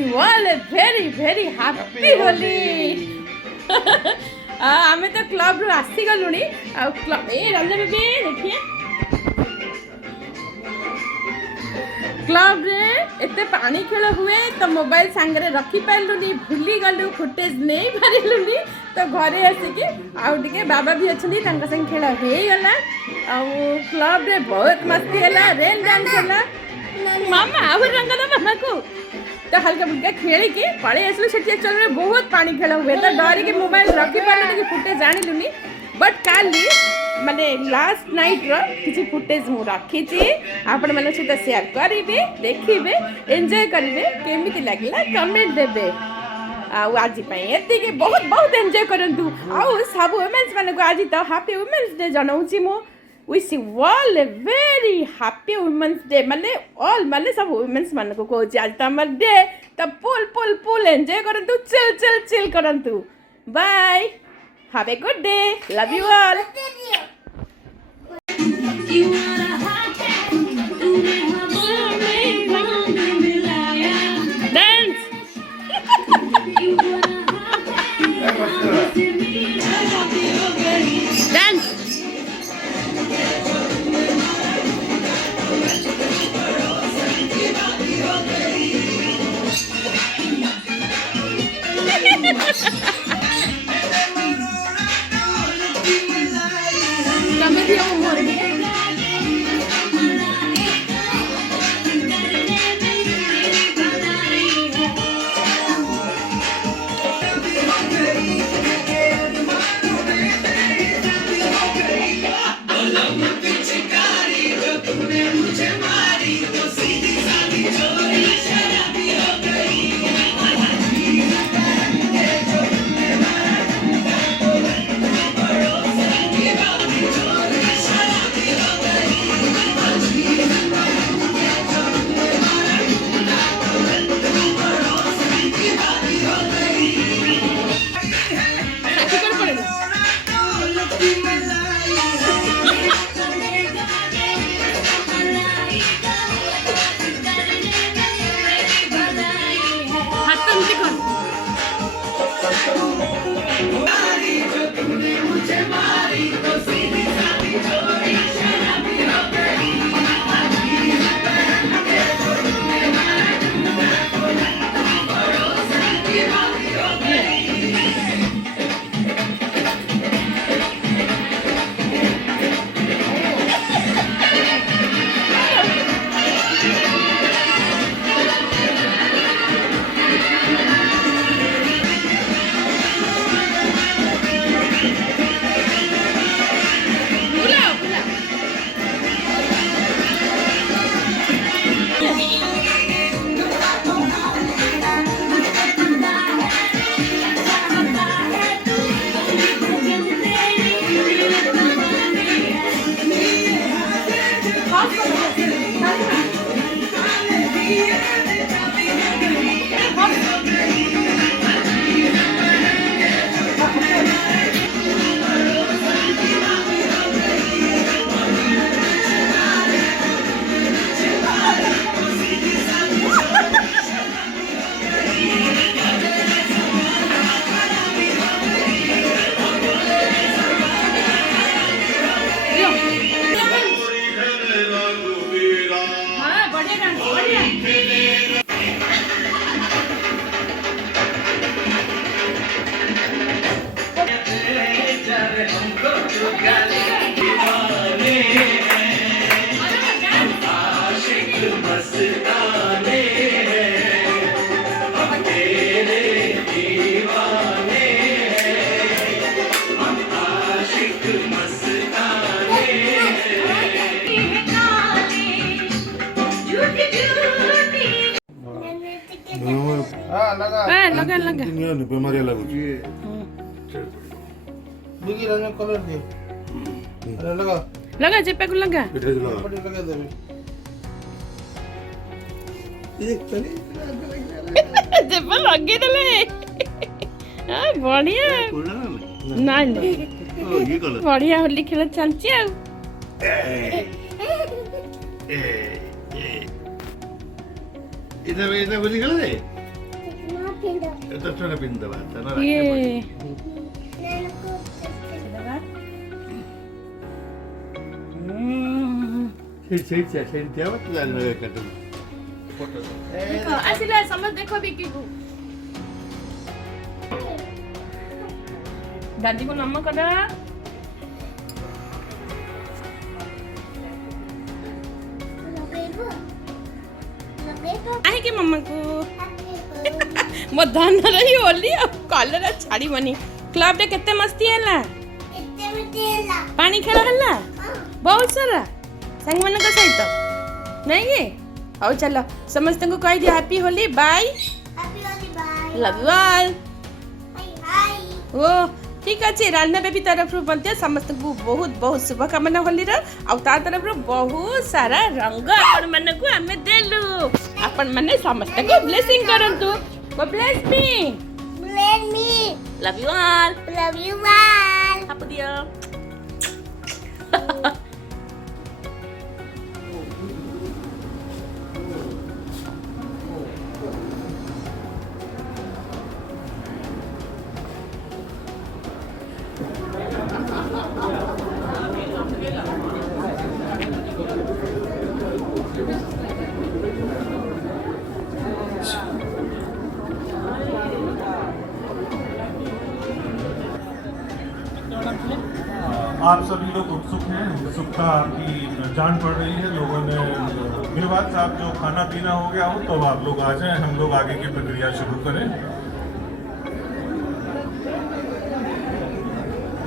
you all a very very happy Holi. आमे तो club रू आसी गलुनी आ क्लब ए रंजन बेबी देखिए क्लब रे एते पानी खेल हुए तो मोबाइल सांगरे रखी पाइलुनी भूली गलु फुटेज नहीं पारिलुनी तो घरे आसिकी आउ टिके बाबा भी अच्छी तांका संग खेल हे गला आ क्लब रे बहुत मस्ती हला रेन डांस हला मामा आउ रंग द मामा को तो हल्का फुल्का खेल के पड़े आसलु सेठी चल रे बहुत पानी खेल हुए तो डर के मोबाइल रखी पाइलुनी फुटेज जानिलुनी बट काली माने लास्ट नाइट रो किसी फुटेज मु रखी छी आपण मन सहित शेयर करिवे देखिबे एन्जॉय करिवे केमिति लागला कमेंट देबे आ आज पई एति के बहुत बहुत एन्जॉय करंतु आ सब वुमेन्स मन को आज तो हैप्पी वुमेन्स डे जनाउची मु wish you all a very happy women's day माने ऑल माने सब वुमेन्स मन को कहूची आज तो हमर डे तो फुल फुल फुल एन्जॉय करंतु चिल चिल चिल करंतु bye have a good day love you all लगा लगा बीमारी लगुची दुगी रंग कलर दे अरे लगा लगा जेपे को लगा इधर लगा पटी लगा दे ये चली जेपे लगे दले हां बढ़िया ना ना ओ ये कलर बढ़िया होली खेल चलची आ इधर बुझी गले ಎಷ್ಟರ ಬಿಂದವ ये देखो ଆସିଲା ସମସ୍ତେ ଦେଖ ବିକିକୁ ଦାଦିକୁ ନମ କର କାହିଁକି ମାମାକୁ ମୋ ଧନ ରହି ଓଲି ଆଉ କଲର ଛାଡ଼ିବନି କ୍ଲବରେ କେତେ ମସ୍ତି ହେଲା ପାଣି ଖେଳ ହେଲା ବହୁତ ସାରା ସାଙ୍ଗମାନଙ୍କ ସହିତ ନାଇଁ କି ହଉ ଚାଲ ସମସ୍ତଙ୍କୁ କହିଦିଅ happy Holi bye love you all ଓ ଠିକ୍ ଅଛି ରାନ୍ନା ବେବି ତରଫରୁ ମଧ୍ୟ ସମସ୍ତଙ୍କୁ ବହୁତ ବହୁତ ଶୁଭକାମନା ହୋଲିର ଆଉ ତା ତରଫରୁ ବହୁତ ସାରା ରଙ୍ଗ ଆପଣମାନଙ୍କୁ ଆମେ ଦେଲୁ ଆପଣମାନେ ସମସ୍ତଙ୍କୁ ବ୍ଲେସିଂ କରନ୍ତୁ ବ୍ଲେସ୍ ମି ଲଭ୍ ୟୁ ଅଲ୍ ହାପି ଦିଅ आप सभी लोग उत्सुक हैं उत्सुकता आपकी जान पड़ रही है लोगों ने मेरे बाद साहब जो खाना पीना हो गया हो तो आप लोग आ जाएं हम लोग आगे की प्रक्रिया शुरू करें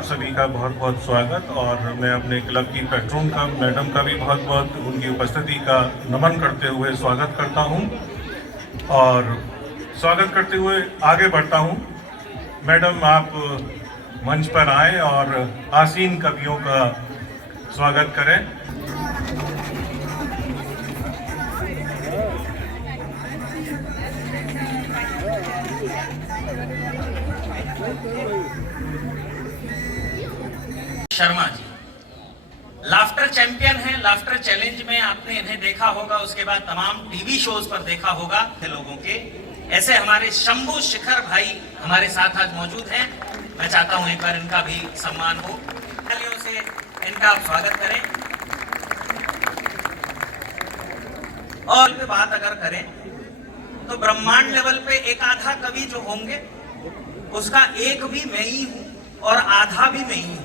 सभी का बहुत बहुत स्वागत और मैं अपने क्लब की पैट्रोन का मैडम का भी बहुत बहुत उनकी उपस्थिति का नमन करते हुए स्वागत करता हूं और स्वागत करते हुए आगे बढ़ता हूं मैडम आप मंच पर आए और आसीन कवियों का स्वागत करें शर्मा जी लाफ्टर चैंपियन है लाफ्टर चैलेंज में आपने इन्हें देखा होगा उसके बाद तमाम टीवी शोज पर देखा होगा लोगों के ऐसे हमारे शंभू शिखर भाई हमारे साथ आज मौजूद हैं मैं चाहता हूं एक बार इनका भी सम्मान हो तालियों से इनका आप स्वागत करें और पे बात अगर करें तो ब्रह्मांड लेवल पे एक आधा कवि जो होंगे उसका एक भी मैं ही हूं और आधा भी मैं ही हूं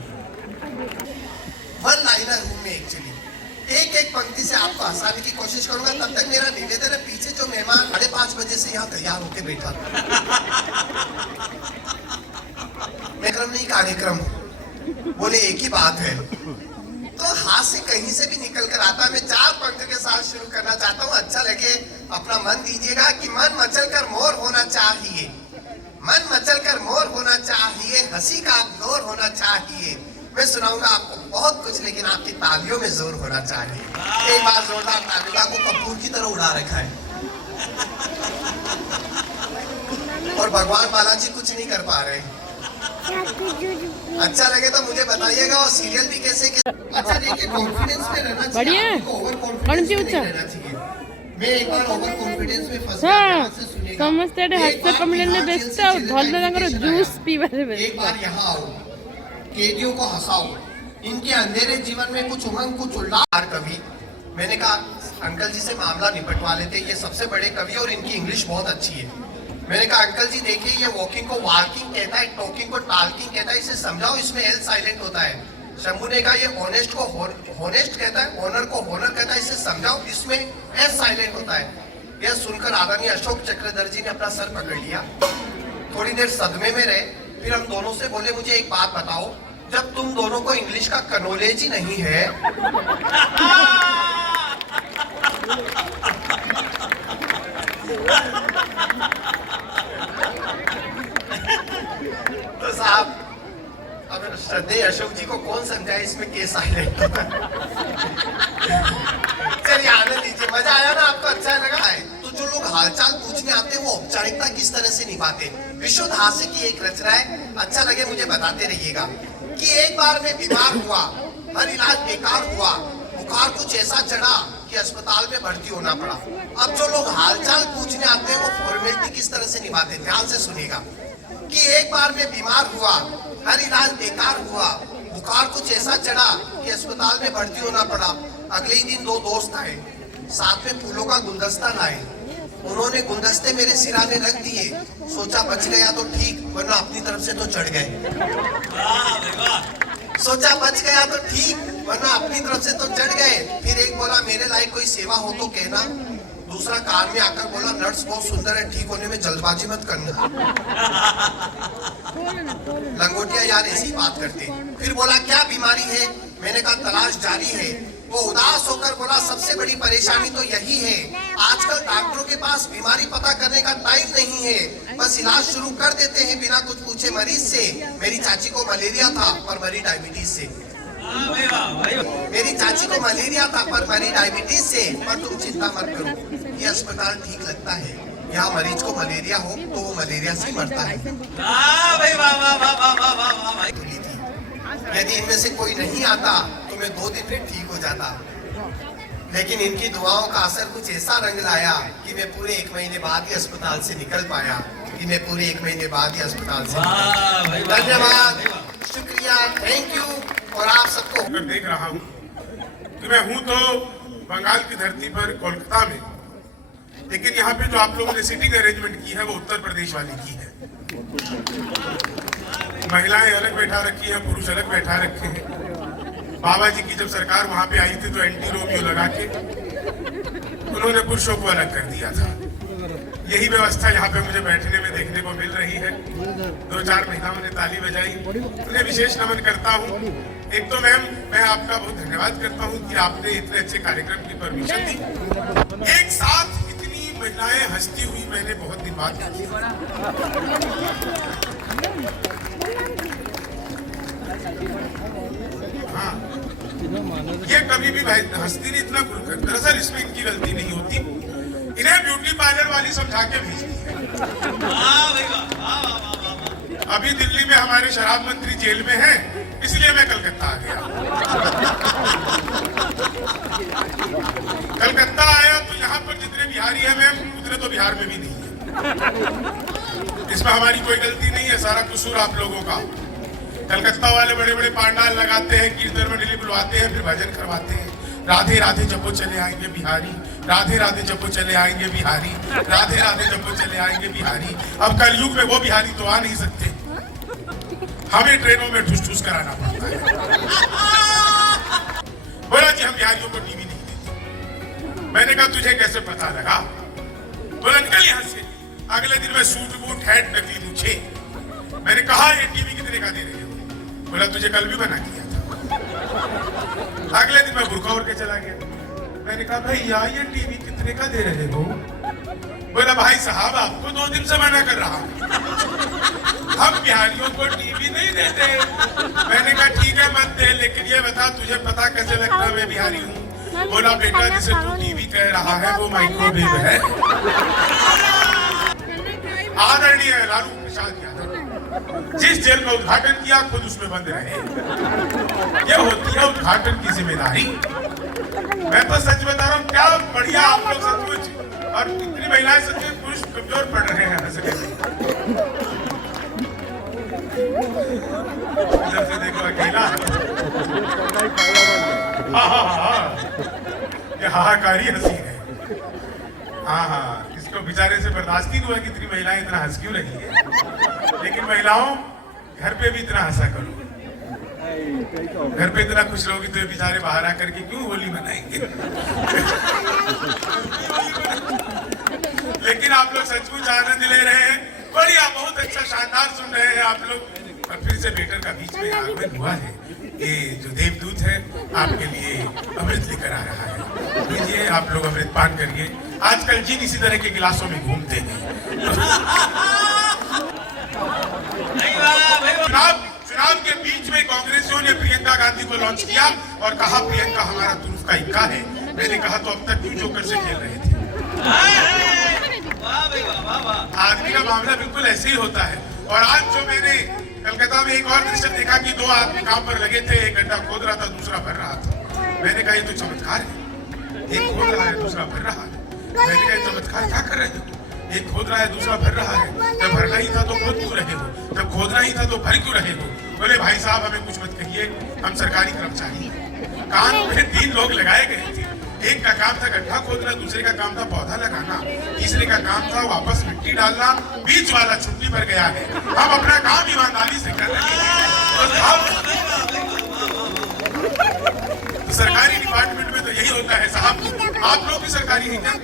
वन लाइनर हूं मैं एक्चुअली एक एक पंक्ति से आपको हंसाने की कोशिश करूंगा तब तक मेरा निवेदन है पीछे जो मेहमान 5:30 बजे से यहाँ तैयार होकर बैठा कार्यक्रम नहीं कार्यक्रम बोले एक ही बात है तो हाथ से कहीं से भी निकल कर आता मैं 4 पंक्ति के साथ शुरू करना चाहता हूँ अच्छा लगे अपना मन दीजिएगा कि मन मचल कर मोर होना चाहिए मन मचल कर मोर होना चाहिए हंसी का जोर होना चाहिए मैं सुनाऊंगा आपको बहुत कुछ लेकिन आपकी तालियों में जोर होना चाहिए एक बार जोरदार तालियों को कपूर की तरह उड़ा रखा है और भगवान बालाजी कुछ नहीं कर पा रहे अच्छा लगे तो मुझे बताइएगा और सीरियल भी कैसे अच्छा देखिए कॉन्फिडेंस में रहना चाहिए बढ़िया ओवर कौन कॉन्फिडेंस सी में बच्चा? नहीं रहना चाहिए मैं एक बार ओवर कॉन्फिडेंस में फंस गया हाँ ध्यान से सुनिएगा। ସମସ୍ତେ ଏଠି ହାସ୍ୟ କମିଲେନି ବ୍ୟସ୍ତ ଆଉ ଭଲ ତାଙ୍କର ଜୁସ୍ ପିଇବାରେ एक ବ୍ୟସ୍ତ बार यहाँ आओ कैदियों को हंसाओ इनके अंधेरे जीवन में कुछ उमंग कुछ उल्लास कवि मैंने कहा अंकल जी से मामला निपटवा लेते ये सबसे बड़े कवि और इनकी इंग्लिश बहुत अच्छी है मैंने कहा अंकल जी देखिए ये वॉकिंग को वाकिंग कहता है टॉकिंग को टाल्किंग कहता है इसे समझाओ इसमें एल साइलेंट होता है शंभू ने कहा ये ऑनेस्ट को होनेस्ट कहता है ऑनर को होनर कहता है इसे समझाओ इसमें एस साइलेंट होता है यह सुनकर आदरणीय अशोक चक्रधर जी ने अपना सर पकड़ लिया थोड़ी देर सदमे में रहे फिर हम दोनों से बोले मुझे एक बात बताओ जब तुम दोनों को इंग्लिश का नॉलेज ही नहीं है तो साहब अब श्रद्धेय अशोक जी को कौन समझाए इसमें केस साइलेंट होता है चलिए आनंद लीजिए मजा आया ना आपको अच्छा लगा है तो जो लोग हालचाल पूछने आते हैं वो औपचारिकता किस तरह से निभाते विशुद्ध हास्य की एक रचना है अच्छा लगे मुझे बताते रहिएगा कि एक बार मैं बीमार हुआ हर इलाज बेकार हुआ बुखार कुछ ऐसा चढ़ा कि अस्पताल में भर्ती होना पड़ा। अब जो लोग हालचाल पूछने आते हैं वो फॉर्मेलिटी किस तरह से निभाते हैं, ध्यान से सुनिएगा। कि एक बार मैं बीमार हुआ, हर इलाज बेकार हुआ, बुखार कुछ ऐसा चढ़ा कि अस्पताल में भर्ती होना पड़ा। अगले ही दिन 2 दोस्त आए, साथ में फूलों का गुलदस्ता लाए। उन्होंने गुलदस्ते मेरे सिराने रख दिए। सोचा बच गया तो ठीक, वरना अपनी तरफ से तो चढ़ गए। सोचा बच गया तो ठीक, वरना अपनी तरफ से तो चढ़ गए। फिर एक बोला मेरे लायक कोई सेवा हो तो कहना। दूसरा कार में आकर बोला नर्स बहुत सुंदर है, ठीक होने में जल्दबाजी मत करना। लंगोटिया यार ऐसी बात करते। फिर बोला क्या बीमारी है, मैंने कहा तलाश जारी है। वो उदास होकर बोला सबसे बड़ी परेशानी तो यही है, आजकल डॉक्टरों के पास बीमारी पता करने का टाइम नहीं है, बस इलाज शुरू कर देते हैं बिना कुछ पूछे मरीज से। मेरी चाची को मलेरिया था पर मरी डायबिटीज से। मेरी चाची को मलेरिया था पर मरी डायबिटीज से। पर तुम चिंता मत करो, ये अस्पताल ठीक लगता है। यहाँ मरीज को मलेरिया हो तो वो मलेरिया से मरता है। यदि इनमें से कोई नहीं आता तो मैं 2 दिन में ठीक हो जाता। लेकिन इनकी दुआओं का असर कुछ ऐसा रंग लाया कि मैं पूरे 1 महीने बाद ही अस्पताल से निकल पाया। धन्यवाद, शुक्रिया, थैंक यू। और आप सबको अगर देख रहा हूँ कि मैं हूँ तो बंगाल की धरती पर कोलकाता में, लेकिन यहाँ पे जो आप लोगों ने सीटिंग अरेंजमेंट की है वो उत्तर प्रदेश वाली की है। महिलाएं अलग बैठा रखी है, पुरुष अलग बैठा रखे हैं। बाबा जी की जब सरकार वहां पे आई थी तो एंटी रोमियो लगा के उन्होंने पुरुषों को अलग कर दिया था। यही व्यवस्था यहाँ पे मुझे बैठने में देखने को मिल रही है। 2-4 महिलाओं ने ताली बजाई, उन्हें विशेष नमन करता हूँ। एक तो मैम, मैं आपका बहुत धन्यवाद करता हूँ कि आपने इतने अच्छे कार्यक्रम की परमिशन दी। एक साथ इतनी महिलाएं हंसती हुई मैंने बहुत दिन बाद देखी। हाँ, ये कभी भी हंसती नहीं इतना। दरअसल इसमें इनकी गलती नहीं होती, इन्हें ब्यूटी पार्लर वाली समझा के भेजती है। अभी दिल्ली में हमारे शराब मंत्री जेल में हैं, इसलिए मैं कलकत्ता आ गया। कलकत्ता आया तो यहाँ पर जितने बिहारी हैं मैम, उतने तो बिहार में भी नहीं है। इसमें हमारी कोई गलती नहीं है, सारा कसूर आप लोगों का। कलकत्ता वाले बड़े बड़े पांडाल लगाते हैं, कीर्तन मंडली बुलवाते हैं, फिर भजन करवाते हैं। राधे राधे जपो चले आएंगे बिहारी, राधे राधे जपो चले आएंगे बिहारी, राधे राधे जपो चले आएंगे बिहारी। अब कलयुग में वो बिहारी तो आ नहीं सकते, हमें ट्रेनों में ठूस ठूस कराना पड़ता है। बोला जी हम बिहारियों को टीवी नहीं देते। मैंने कहा तुझे कैसे पता लगा? बोला निकल यहाँ से। अगले दिन मैं सूट बूट हैट नकली पूछे। मैंने कहा ये टीवी कितने का दे रहे हो? बोला तुझे कल भी बना दिया था। अगले दिन मैं बुर्का ओढ़ के चला गया। मैंने कहा भैया ये टीवी कितने का दे रहे हो? बोला भाई साहब आपको 2 दिन से मना कर रहा हूँ, हम बिहारियों को टीवी नहीं देते। मैंने कहा ठीक है मत दे, लेकिन ये बता तुझे पता कैसे लगता मैं बिहारी हूँ? बोला बेटा जिसे तू टीवी कह रहा है वो माइक्रोवेव है। आदरणीय लालू प्रसाद यादव जिस जेल का उद्घाटन किया खुद उसमें बंद रहे। ये होती है उद्घाटन की जिम्मेदारी। मैं तो सच बता रहा हूँ, क्या बढ़िया आप लोग सचमुच। और कितनी महिलाएं सचमुच, पुरुष कमजोर पड़ रहे हैं हंसने में। इधर से देखो अकेला। ये हाहाकारी हंसी है। हाँ, इसको बेचारे से बर्दाश्त नहीं हुआ कि इतनी महिलाएं इतना हंस क्यों रही है। लेकिन महिलाओं घर पे भी इतना हंसा करो, घर पे इतना खुश रहोगी तो ये बेचारे बाहर आकर के क्यों होली मनाएंगे। लेकिन आप लोग सचमुच आनंद ले रहे हैं, बढ़िया, बहुत अच्छा, शानदार सुन रहे हैं आप लोग। और फिर से बेटर का बीच में आगमन हुआ है। ये जो देवदूत है आपके लिए अमृत लेकर आ रहा है। लीजिए आप लोग अमृत पान करिए। आजकल जिन इसी तरह के गिलासों में घूमते हैं। चुनाव के बीच में कांग्रेसियों ने प्रियंका गांधी को लॉन्च किया और कहा प्रियंका हमारा तुरुफ का इक्का है। मैंने कहा तो अब तक क्यों जोकर से खेल रहे थे? आदमी का मामला बिल्कुल ऐसे ही होता है। और आज जो मैंने कलकत्ता में एक और दृश्य देखा कि 2 आदमी काम पर लगे थे, एक गड्ढा खोद रहा था, दूसरा भर रहा था। मैंने कहा ये तो चमत्कार है। एक खोद रहा है दूसरा भर रहा है। मैंने कहा चमत्कार क्या कर रहे हो? एक खोद रहा है दूसरा भर रहा है। जब भरना ही था तो खोद क्यों रहे हो? जब खोदना ही था तो भर क्यों रहे हो? बोले भाई साहब हमें कुछ मत कहिए, हम सरकारी कर्मचारी हैं। कान में 3 लोग लगाए गए थे। एक का काम था गड्ढा खोदना, दूसरे का काम था पौधा लगाना, तीसरे का काम था वापस मिट्टी डालना, बीच वाला छुट्टी पर गया है। हम अपना काम ईमानदारी से कर रहे हैं। तो सरकारी डिपार्टमेंट में तो यही होता है साहब। आप लोग भी सरकारी हैं क्या?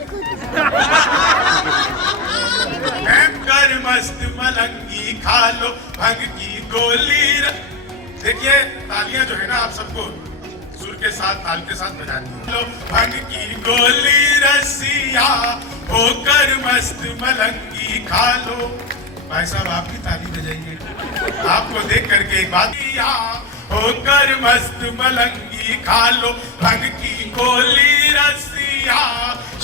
कर मस्त मलंगी खा लो भंग की गोली। देखिए तालियां जो है ना आप सबको सुर के साथ ताल के साथ बजानी है। लो भंग की गोली रसिया होकर मस्त मलंगी खा लो। भाई साहब आप भी ताली बजाइए। आपको देख करके एक बात किया होकर मस्त मलंगी खा लो भंग की गोली रसिया।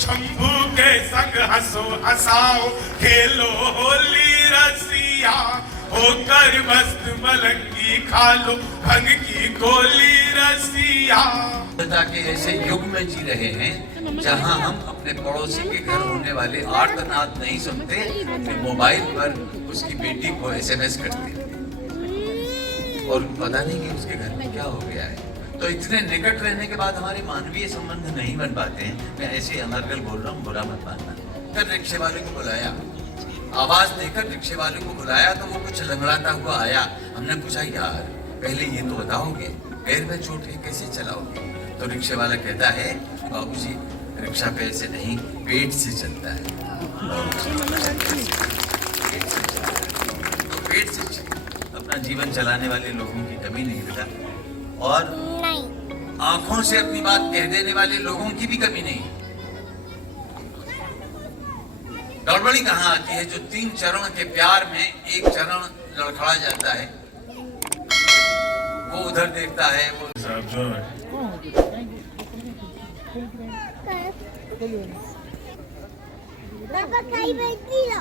शंभू के संग हंसो हंसाओ खेलो होली रसिया होकर मस्त मलंगी खा लो भंग की गोली रसिया। के ऐसे युग में जी रहे हैं जहां हम अपने पड़ोसी के घर होने वाले आर्तनाद नहीं सुनते, मोबाइल पर उसकी बेटी को SMS करते और पता नहीं कि उसके घर में क्या हो गया है। तो इतने निकट रहने के बाद हमारे मानवीय संबंध नहीं बन पाते हैं। मैं ऐसे अनर्गल बोल रहा हूँ, बुरा मत मानना। फिर रिक्शे वाले को बुलाया, आवाज देकर रिक्शे वाले को बुलाया तो वो कुछ लंगड़ाता हुआ आया। हमने पूछा यार पहले ये तो बताओगे पैर में चोट है कैसे चलाओगे? तो रिक्शे वाला कहता है बाबूजी रिक्शा पैर से नहीं पेट से चलता है। तो पेट से अपना जीवन चलाने वाले लोगों की कमी नहीं बेटा, और आंखों से अपनी बात कह देने वाले लोगों की भी कमी नहीं। गड़बड़ी कहाँ आती है? जो 3 चरण के प्यार में एक चरण लड़खड़ा जाता है, वो उधर देखता है, वो Papá, caí vestido.